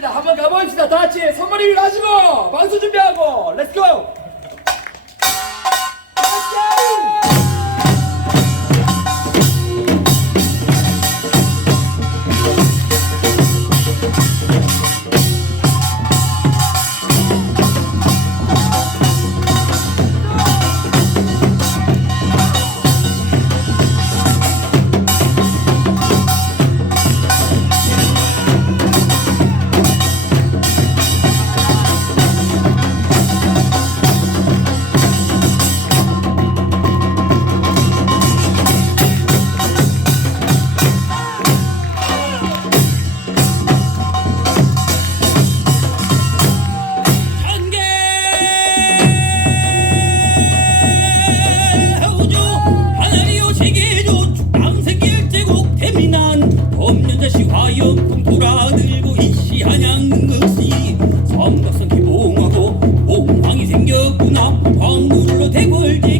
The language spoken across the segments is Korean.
자, 한번 가봅시다. 다 같이 위로 하시고 방수 준비하고. 화염통 돌아들고 이시한양 능극시 삼각성 기봉하고 몽황이 생겼구나. 광물로 대궐 짓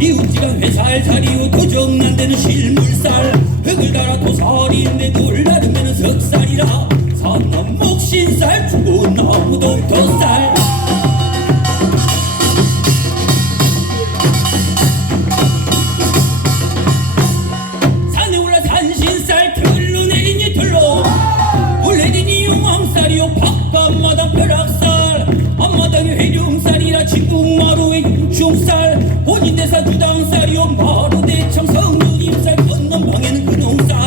이웃지간 회살살이요? 도정난 데는 실물살. 흙을 달아 도살인데 놀라르면은 석살이라. 산남 목신살 죽은 나무 동터살. 산에 올라 산신살 들로 내리니 들로. 올레리니 용암살이요. 바깥마당 벼락살. 앞 마당에 회룡살이라 진국 마루에 육중살. 본인대사 주당살이요 마루대 청 성육임살. 건넌 방에는 근홍살.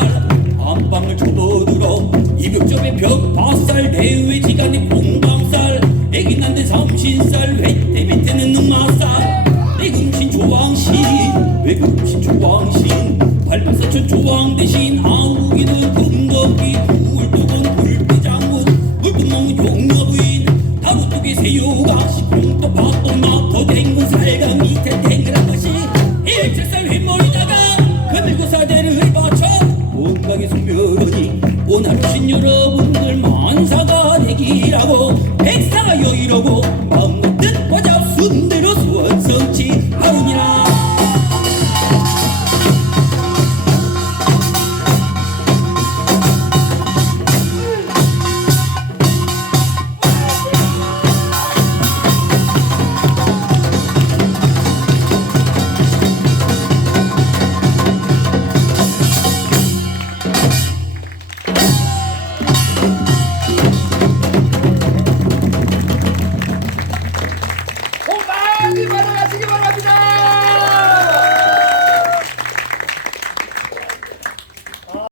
안방을 접어들어 이벽접에 벽바살. 대외 지간에 공방살. 애기 난데 삼신살. 회대 밑에는 능마살. 내금신 조왕신. 외금신 조왕신? 발만사천 조왕 대신 새우가 시공도 밥도 나도 댕군 살가 밑에 댕그란 것이 일체살 휘몰리다가 금일구사대를 지기 바로 가시기 바랍니다.